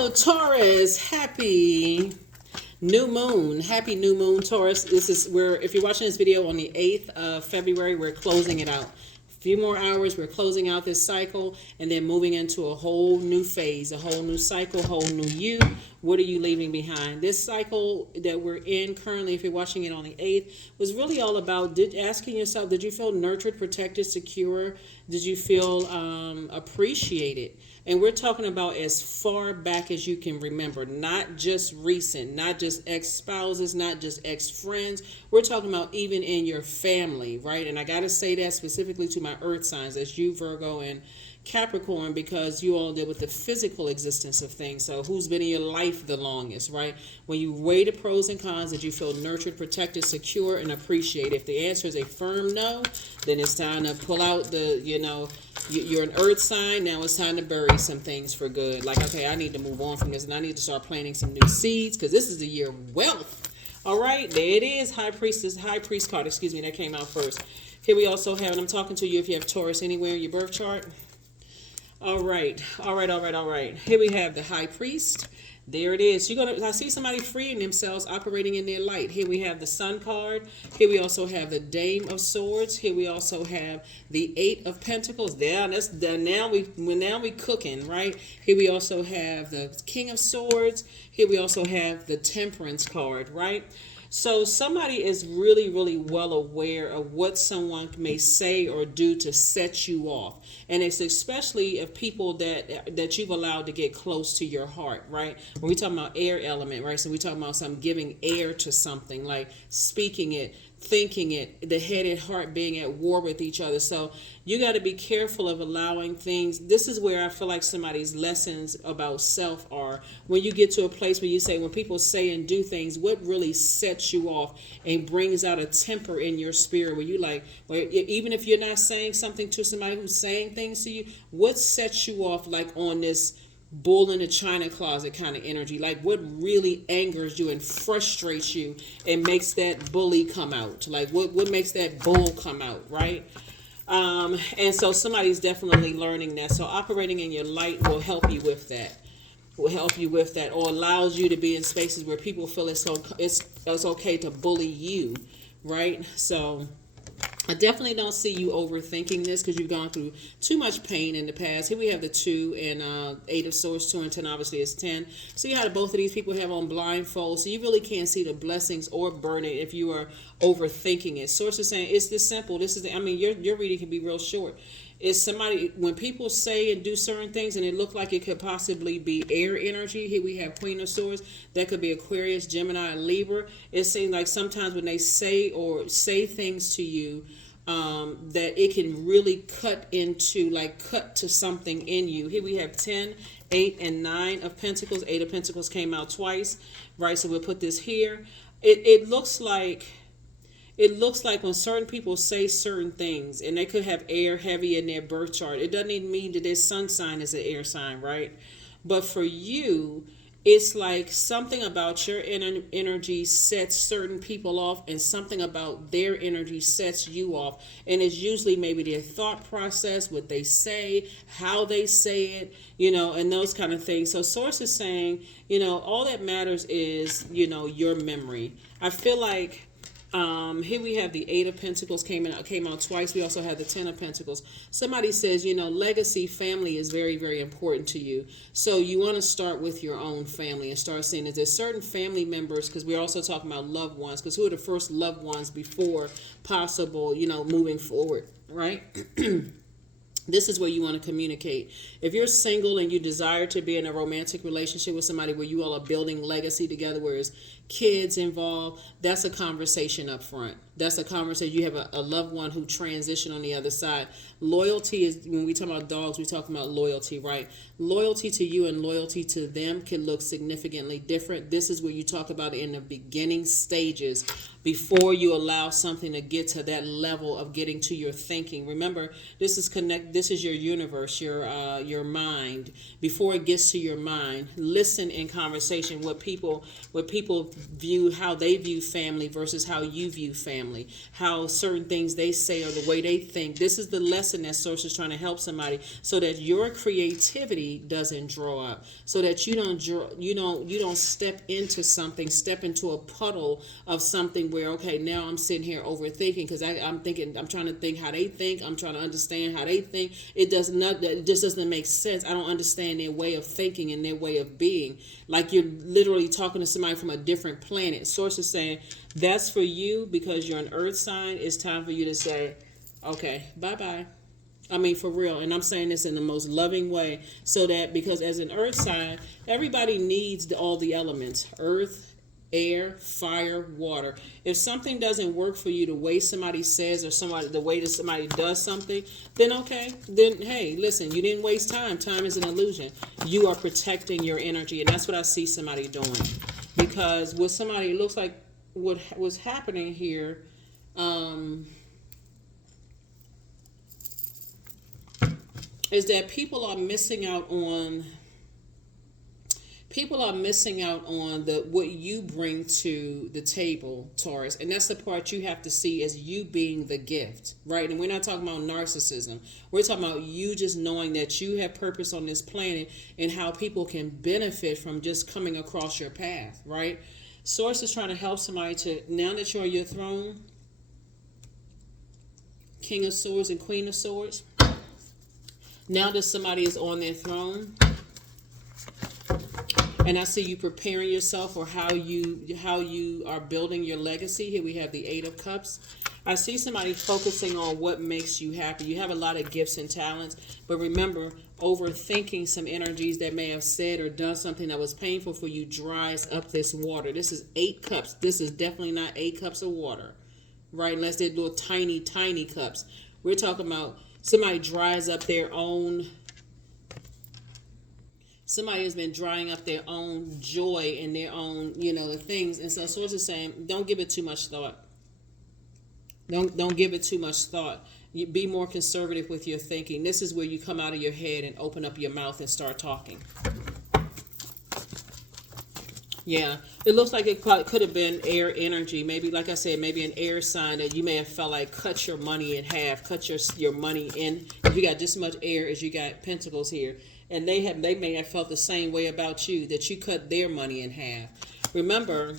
So, Taurus, happy new moon. Happy new moon, Taurus. This is where, if you're watching this video on the 8th of February, we're closing it out. A few more hours, we're closing out this cycle and then moving into a whole new phase, a whole new cycle, whole new you. What are you leaving behind? This cycle that we're in currently, if you're watching it on the 8th, was really all about asking yourself, did you feel nurtured, protected, secure? Did you feel appreciated? And we're talking about as far back as you can remember, not just recent, not just ex-spouses, not just ex-friends. We're talking about even in your family, right? And I got to say that specifically to my earth signs, that's you, Virgo, and Capricorn, because you all deal with the physical existence of things. So who's been in your life the longest, right? When you weigh the pros and cons, did you feel nurtured, protected, secure, and appreciated? If the answer is a firm no, then it's time to pull out the, you're an earth sign. Now it's time to bury some things for good. Like, okay, I need to move on from this and I need to start planting some new seeds because this is the year of wealth. All right, there it is. High priest card, that came out first. Here we also have, and I'm talking to you if you have Taurus anywhere in your birth chart. All right. Here we have the high priest. There it is. I see somebody freeing themselves, operating in their light. Here we have the sun card. Here we also have the dame of swords. Here we also have the 8 of pentacles. Now we cooking, right? Here we also have the king of swords. Here we also have the temperance card, right? So somebody is really, really well aware of what someone may say or do to set you off. And it's especially of people that you've allowed to get close to your heart, right? When we talk about air element, right? So we talking about something giving air to something, like speaking it, thinking it, the head and heart being at war with each other. So you got to be careful of allowing things. This is where I feel like somebody's lessons about self are. When you get to a place where you say, when people say and do things, what really sets you off and brings out a temper in your spirit where you like, even if you're not saying something to somebody who's saying things to you, what sets you off like on this bull in the china closet kind of energy? Like what really angers you and frustrates you and makes that bully come out? Like what makes that bull come out, right? And so somebody's definitely learning that. So operating in your light will help you with that. Or allows you to be in spaces where people feel it's okay to bully you, right? So I definitely don't see you overthinking this because you've gone through too much pain in the past. Here we have the 2 and 8 of swords. 2 and 10 obviously is 10. See how both of these people have on blindfold. So you really can't see the blessings or burden if you are overthinking it. Source is saying it's this simple. Your reading can be real short. Is somebody, when people say and do certain things and it look like it could possibly be air energy, here we have Queen of Swords, that could be Aquarius, Gemini, and Libra. It seems like sometimes when they say things to you, that it can really cut to something in you. Here we have 10, 8, and 9 of Pentacles. 8 of Pentacles came out twice, right? So we'll put this here. It looks like when certain people say certain things, and they could have air heavy in their birth chart, it doesn't even mean that their sun sign is an air sign, right? But for you, it's like something about your energy sets certain people off and something about their energy sets you off. And it's usually maybe their thought process, what they say, how they say it, and those kind of things. So Source is saying, all that matters is, your memory. I feel like here we have the 8 of Pentacles came out twice. We also have the 10 of Pentacles. Somebody says, legacy, family is very, very important to you. So you want to start with your own family and start seeing that there's certain family members, because we're also talking about loved ones, because who are the first loved ones before possible, moving forward, right? This is where you want to communicate. If you're single and you desire to be in a romantic relationship with somebody where you all are building legacy together, where there's kids involved, that's a conversation up front. That's a conversation. You have a loved one who transitioned on the other side. Loyalty is, when we talk about dogs, we talk about loyalty, right? Loyalty to you and loyalty to them can look significantly different. This is where you talk about it in the beginning stages before you allow something to get to that level of getting to your thinking. Remember, this is your universe, your mind. Before it gets to your mind, listen in conversation what people view how they view family versus how you view family, how certain things they say or the way they think. This is the lesson that Source is trying to help somebody, so that your creativity doesn't draw up, so that you don't step into something, step into a puddle of something where, okay, now I'm sitting here overthinking because I'm trying to think how they think, I'm trying to understand how they think. It just doesn't make sense. I don't understand their way of thinking and their way of being. Like you're literally talking to somebody from a different planet. Source is saying that's for you because you're an earth sign. It's time for you to say, okay, bye-bye. I mean, for real. And I'm saying this in the most loving way, so that, because as an earth sign, everybody needs all the elements: earth, air, fire, water. If something doesn't work for you the way somebody says, or the way that somebody does something, then okay, then hey, listen, you didn't waste time. Time is an illusion. You are protecting your energy, and that's what I see somebody doing. Because with somebody, it looks like what was happening here, is that people are missing out on what you bring to the table, Taurus. And that's the part you have to see as you being the gift, right? And we're not talking about narcissism. We're talking about you just knowing that you have purpose on this planet and how people can benefit from just coming across your path, right? Source is trying to help somebody to, now that you're on your throne, King of Swords and Queen of Swords, now that somebody is on their throne, and I see you preparing yourself for how you are building your legacy. Here we have the Eight of Cups. I see somebody focusing on what makes you happy. You have a lot of gifts and talents, but remember, overthinking some energies that may have said or done something that was painful for you dries up this water. This is 8 cups. This is definitely not 8 cups of water, right? Unless they're little tiny, tiny cups. We're talking about somebody dries up their own. Somebody has been drying up their own joy and their own, the things. And so Source is saying, don't give it too much thought. Don't give it too much thought. Be more conservative with your thinking. This is where you come out of your head and open up your mouth and start talking. Yeah, it looks like it could have been air energy. Maybe, like I said, maybe an air sign that you may have felt like cut your money in half, cut your money in. If you got this much air as you got pentacles here, and they may have felt the same way about you, that you cut their money in half. Remember,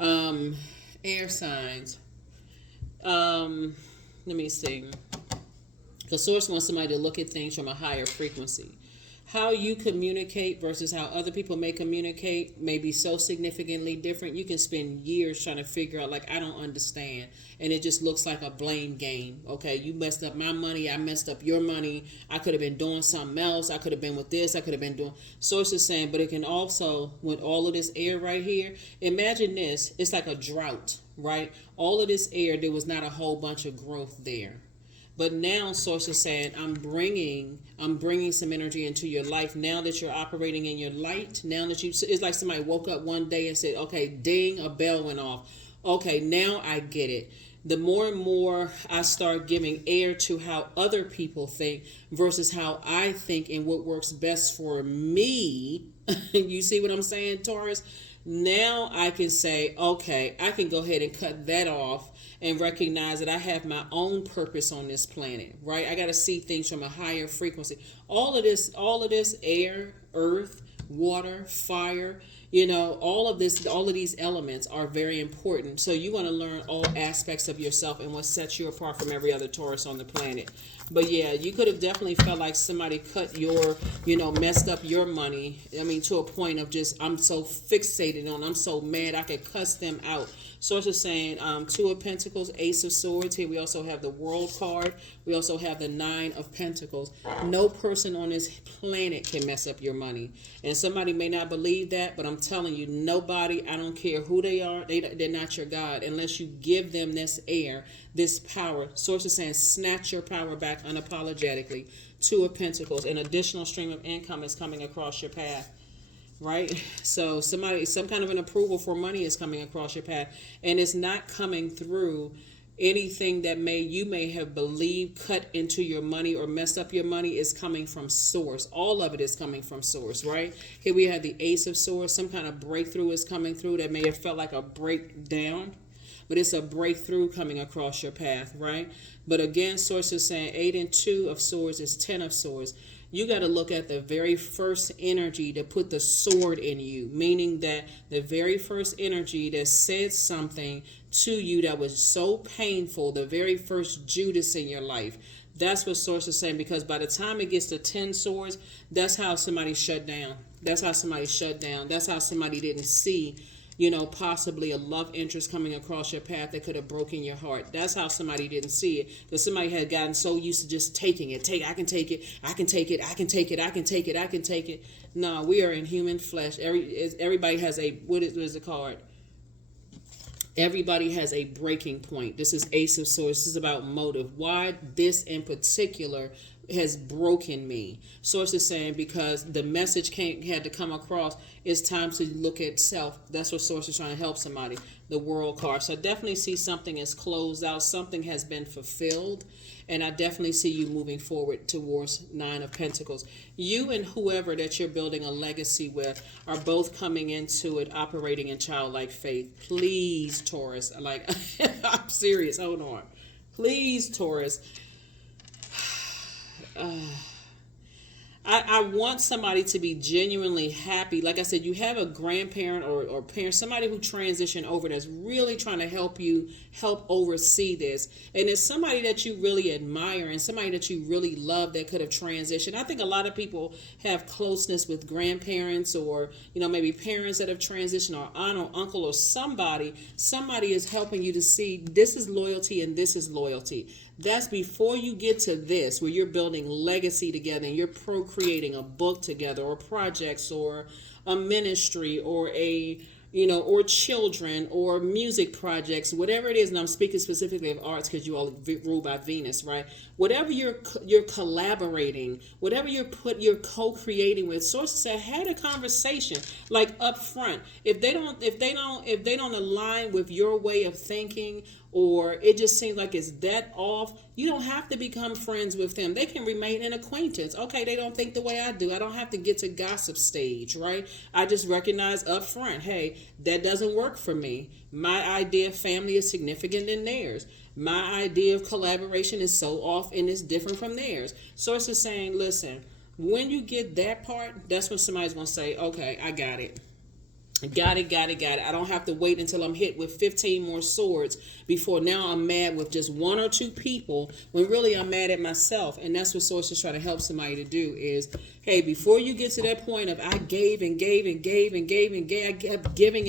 air signs. Let me see. The Source wants somebody to look at things from a higher frequency. How you communicate versus how other people may communicate may be so significantly different. You can spend years trying to figure out, like, I don't understand. And it just looks like a blame game. Okay, you messed up my money. I messed up your money. I could have been doing something else. I could have been with this. I could have been doing. Source is saying, but it can also, with all of this air right here, imagine this. It's like a drought, right? All of this air, there was not a whole bunch of growth there. But now Source is saying, I'm bringing some energy into your life. Now that you're operating in your light, now that it's like somebody woke up one day and said, okay, ding, a bell went off. Okay, now I get it. The more and more I start giving air to how other people think versus how I think and what works best for me. You see what I'm saying, Taurus? Now I can say, okay, I can go ahead and cut that off and recognize that I have my own purpose on this planet, right? I got to see things from a higher frequency. All of this air, earth, water, fire, all of these elements are very important. So you want to learn all aspects of yourself and what sets you apart from every other Taurus on the planet. But yeah, you could have definitely felt like somebody cut your, messed up your money. I mean, to a point of just, I'm so fixated on, I'm so mad, I could cuss them out. Source is saying 2 of Pentacles, Ace of Swords. Here we also have the World card. We also have the 9 of Pentacles. No person on this planet can mess up your money. And somebody may not believe that, but I'm telling you, nobody, I don't care who they are, they're not your God unless you give them this air, this power. Source is saying snatch your power back unapologetically. 2 of Pentacles. An additional stream of income is coming across your path. Right? So some kind of an approval for money is coming across your path, and it's not coming through Anything that you may have believed cut into your money or messed up your money is coming from source. All of it is coming from source, right? Here we have the Ace of Swords. Some kind of breakthrough is coming through that may have felt like a breakdown, but it's a breakthrough coming across your path, right? But again, source is saying 8 and 2 of swords is 10 of swords. You got to look at the very first energy to put the sword in you, meaning that the very first energy that said something to you that was so painful, the very first Judas in your life. That's what source is saying, because by the time it gets to 10 swords, that's how somebody shut down. That's how somebody shut down. That's how somebody didn't see, possibly a love interest coming across your path that could have broken your heart. That's how somebody didn't see it, because somebody had gotten so used to just taking it. I can take it, I can take it, I can take it, I can take it, I can take it. No, we are in human flesh. Everybody has what is the card? Everybody has a breaking point. This is Ace of Swords. This is about motive. Why this in particular has broken me. Source is saying because the message had to come across. It's time to look at self. That's what Source is trying to help somebody. The World card. So I definitely see something is closed out. Something has been fulfilled. And I definitely see you moving forward towards 9 of Pentacles. You and whoever that you're building a legacy with are both coming into it operating in childlike faith. Please, Taurus. I'm serious. Hold on. Please, Taurus. I want somebody to be genuinely happy. Like I said, you have a grandparent or parent, somebody who transitioned over that's really trying to help oversee this. And it's somebody that you really admire and somebody that you really love that could have transitioned. I think a lot of people have closeness with grandparents or, maybe parents that have transitioned, or aunt or uncle or somebody. Somebody is helping you to see this is loyalty and this is loyalty. That's before you get to this, where you're building legacy together and you're procreating a book together or projects or a ministry or or children or music projects, whatever it is. And I'm speaking specifically of arts because you all rule by Venus, right? Whatever you're collaborating, whatever you're co-creating with. Sources say had a conversation like up front. If they don't align with your way of thinking, or it just seems like it's that off, you don't have to become friends with them. They can remain an acquaintance. Okay, they don't think the way I do. I don't have to get to gossip stage, right? I just recognize up front, hey, that doesn't work for me. My idea of family is significant than theirs. My idea of collaboration is so off and it's different from theirs. Source is saying, listen, when you get that part, that's when somebody's going to say, okay, I got it. Got it. I don't have to wait until I'm hit with 15 more swords before now I'm mad with just 1 or 2 people when really I'm mad at myself. And that's what Source is trying to help somebody to do is, hey, before you get to that point of I gave and gave and gave and gave and gave, I kept giving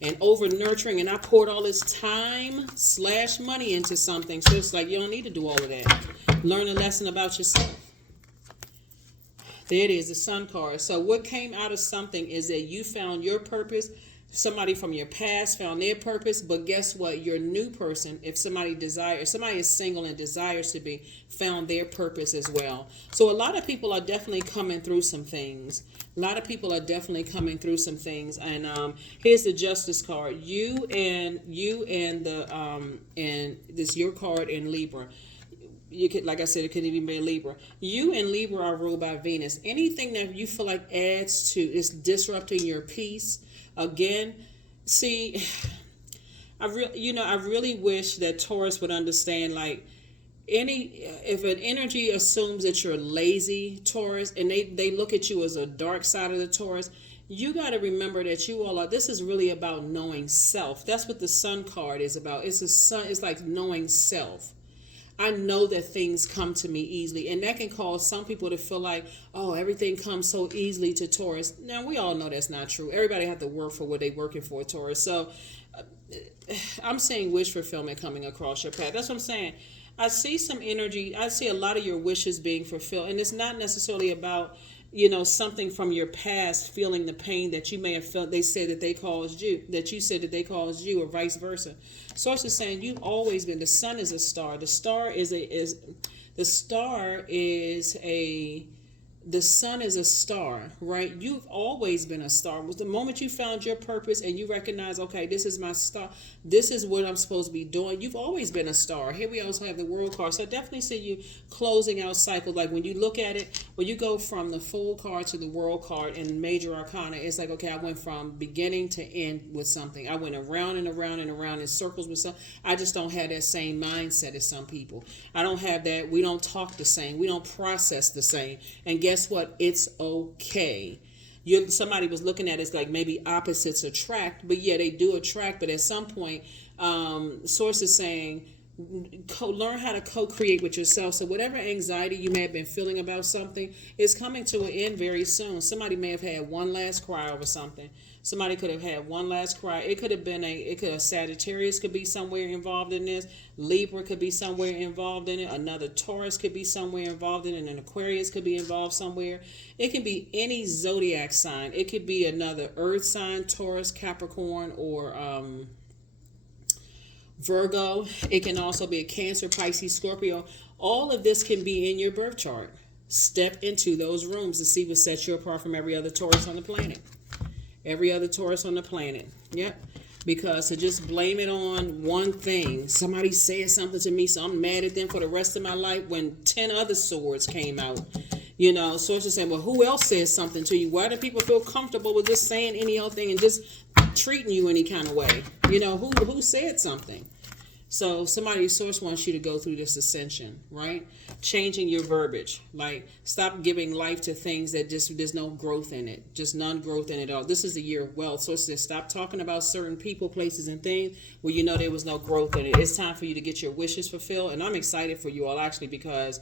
and over nurturing, and I poured all this time / money into something. So it's like, you don't need to do all of that. Learn a lesson about yourself. There it is, the Sun card. So what came out of something is that you found your purpose. Somebody from your past found their purpose. But guess what? Your new person, if somebody is single and desires to be, found their purpose as well. So a lot of people are definitely coming through some things. And here's the Justice card. You and this your card in Libra. You could, like I said, it could even be Libra. You and Libra are ruled by Venus. Anything that you feel like adds to is disrupting your peace. Again, see, I really wish that Taurus would understand, like, if an energy assumes that you're lazy, Taurus, and they look at you as a dark side of the Taurus, you got to remember that you all are, this is really about knowing self. That's what the Sun card is about. It's like knowing self. I know that things come to me easily, and that can cause some people to feel like, oh, everything comes so easily to Taurus. Now, we all know that's not true. Everybody have to work for what they're working for, Taurus. So I'm saying wish fulfillment coming across your path. That's what I'm saying. I see some energy. I see a lot of your wishes being fulfilled, and it's not necessarily about, something from your past, feeling the pain that you may have felt. They said that they caused you, that you said that they caused you, or vice versa. Source is saying you've always been. The sun is a star. The star is a the sun is a star, right? You've always been a star. Was the moment you found your purpose and you recognize, okay, this is my star. This is what I'm supposed to be doing. You've always been a star. Here we also have the world card. So I definitely see you closing out cycle. Like when you look at it, when you go from the full card to the world card in major arcana, it's like, okay, I went from beginning to end with something. I went around and around and around in circles with something. I just don't have that same mindset as some people. I don't have that. We don't talk the same. We don't process the same. And guess what? It's okay. Somebody was looking at it as like maybe opposites attract, but yeah, they do attract. But at some point, Source is saying, learn how to co-create with yourself. So whatever anxiety you may have been feeling about something is coming to an end very soon. Somebody may have had one last cry over something. Somebody could have had one last cry. It could have been a Sagittarius could be somewhere involved in this. Libra could be somewhere involved in it. Another Taurus could be somewhere involved in it. An Aquarius could be involved somewhere. It can be any zodiac sign. It could be another earth sign, Taurus, Capricorn, or Virgo. It can also be a Cancer, Pisces, Scorpio. All of this can be in your birth chart. Step into those rooms to see what sets you apart from every other Taurus on the planet. Every other Taurus on the planet. Yep. Because to just blame it on one thing. Somebody said something to me, so I'm mad at them for the rest of my life, when 10 other swords came out. You know, sources say, well, who else says something to you? Why do people feel comfortable with just saying any old thing and just treating you any kind of way? You know, who said something? So somebody's source wants you to go through this ascension, right? Changing your verbiage. Like, stop giving life to things that just, there's no growth in it. Just none growth in it at all. This is the year of wealth. So it says stop talking about certain people, places, and things where you know there was no growth in it. It's time for you to get your wishes fulfilled. And I'm excited for you all, actually, because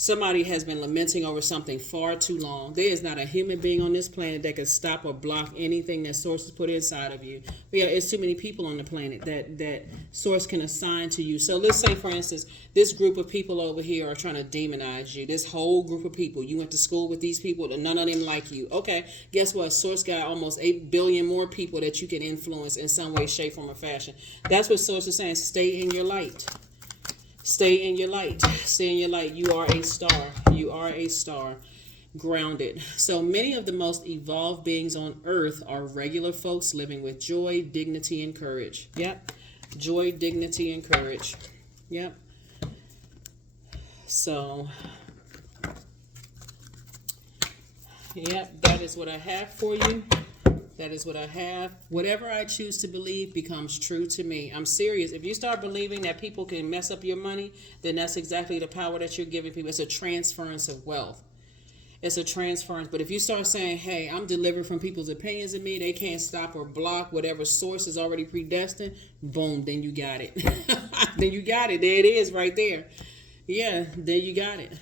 somebody has been lamenting over something far too long. There is not a human being on this planet that can stop or block anything that Source has put inside of you. But yeah, it's too many people on the planet that Source can assign to you. So let's say, for instance, this group of people over here are trying to demonize you. This whole group of people. You went to school with these people, and none of them like you. Okay, guess what? Source got almost 8 billion more people that you can influence in some way, shape, form, or fashion. That's what Source is saying. Stay in your light. Stay in your light. Stay in your light. You are a star. You are a star. Grounded. So many of the most evolved beings on earth are regular folks living with joy, dignity, and courage. Yep. Joy, dignity, and courage. Yep. So, yep, that is what I have for you. That is what I have. Whatever I choose to believe becomes true to me. I'm serious. If you start believing that people can mess up your money, then that's exactly the power that you're giving people. It's a transference of wealth. It's a transference. But if you start saying, hey, I'm delivered from people's opinions of me, they can't stop or block whatever source is already predestined, boom, then you got it. Then you got it. There it is right there. Yeah, then you got it.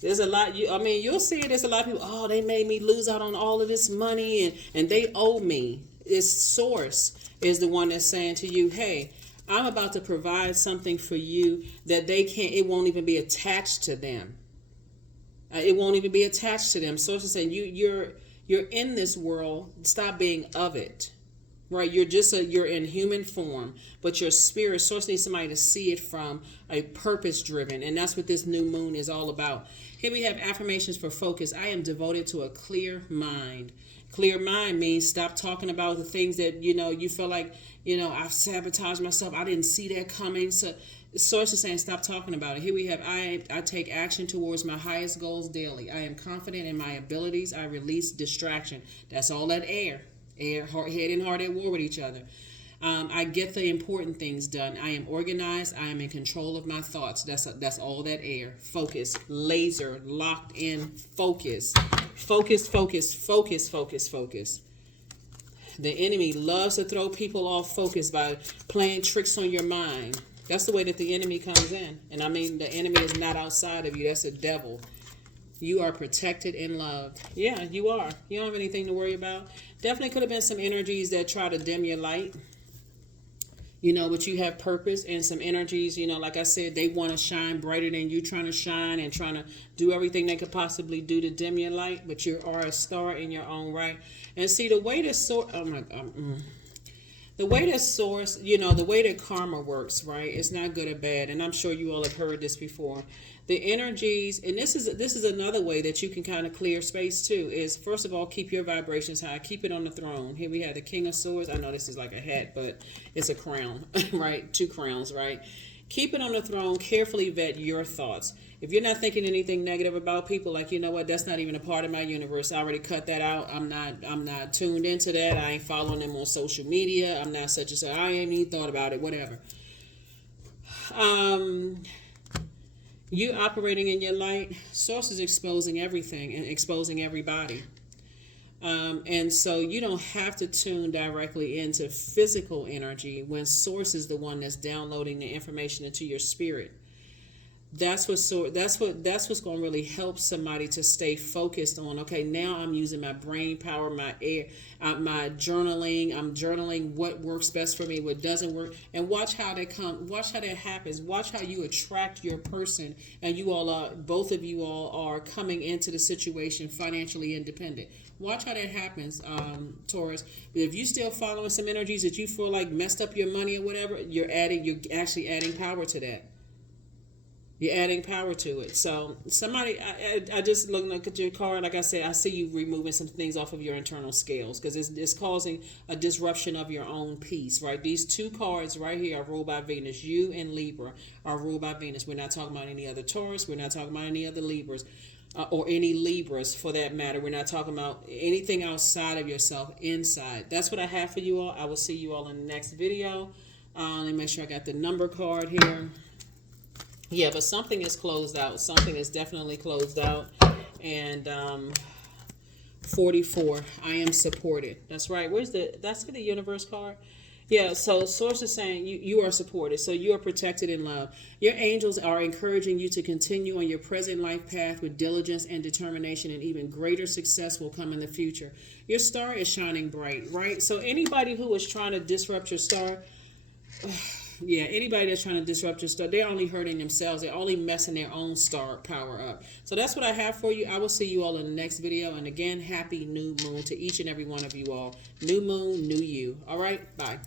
There's a lot, you'll see there's a lot of people, oh, they made me lose out on all of this money and they owe me. It's Source is the one that's saying to you, hey, I'm about to provide something for you that it won't even be attached to them. It won't even be attached to them. Source is saying, you're in this world, stop being of it. Right, you're in human form, but your spirit source needs somebody to see it from a purpose driven, and that's what this new moon is all about. Here we have affirmations for focus. I am devoted to a clear mind. Clear mind means stop talking about the things that you feel like I've sabotaged myself. I didn't see that coming. So the source is saying stop talking about it. Here we have I take action towards my highest goals daily. I am confident in my abilities. I release distraction. That's all that air. Head and heart at war with each other. I get the important things done. I am organized. I am in control of my thoughts. That's all that air. Focus. Laser. Locked in. Focus. Focus, focus, focus, focus, focus. The enemy loves to throw people off focus by playing tricks on your mind. That's the way that the enemy comes in. And the enemy is not outside of you. That's a devil. You are protected and loved. Yeah, you are. You don't have anything to worry about. Definitely could have been some energies that try to dim your light. But you have purpose, and some energies, like I said, they want to shine brighter than you trying to shine and trying to do everything they could possibly do to dim your light. But you are a star in your own right. And see, the way this the the way that source, you know, the way that karma works, right? It's not good or bad, and I'm sure you all have heard this before. The energies, and this is another way that you can kind of clear space too. Is first of all, keep your vibrations high, keep it on the throne. Here we have the King of Swords. I know this is like a hat, but it's a crown, right? Two crowns, right? Keep it on the throne. Carefully vet your thoughts. If you're not thinking anything negative about people, like, you know what, that's not even a part of my universe. I already cut that out. I'm not tuned into that. I ain't following them on social media. I'm not such and such. I ain't even thought about it. Whatever. You operating in your light, source is exposing everything and exposing everybody. And so you don't have to tune directly into physical energy when source is the one that's downloading the information into your spirit. That's what's going to really help somebody to stay focused on, okay, now I'm using my brain power, my journaling. I'm journaling what works best for me, what doesn't work, and watch how that happens. Watch how you attract your person, and both of you all are coming into the situation financially independent. Watch how that happens, Taurus. If you still following some energies that you feel like messed up your money or whatever, you're actually adding power to that. You're adding power to it. So somebody, I just look at your card. Like I said, I see you removing some things off of your internal scales because it's causing a disruption of your own peace, right? These two cards right here are ruled by Venus. You and Libra are ruled by Venus. We're not talking about any other Taurus. We're not talking about any other Libras or any Libras for that matter. We're not talking about anything outside of yourself, inside. That's what I have for you all. I will see you all in the next video. Let me make sure I got the number card here. Yeah, but something is closed out. Something is definitely closed out. And 44, I am supported. That's right. That's the universe card? Yeah, so source is saying you are supported. So you are protected in love. Your angels are encouraging you to continue on your present life path with diligence and determination, and even greater success will come in the future. Your star is shining bright, right? So anybody who is trying to disrupt your star... Yeah, anybody that's trying to disrupt your star, they're only hurting themselves. They're only messing their own star power up. So that's what I have for you. I will see you all in the next video. And again, happy new moon to each and every one of you all. New moon, new you. All right, bye.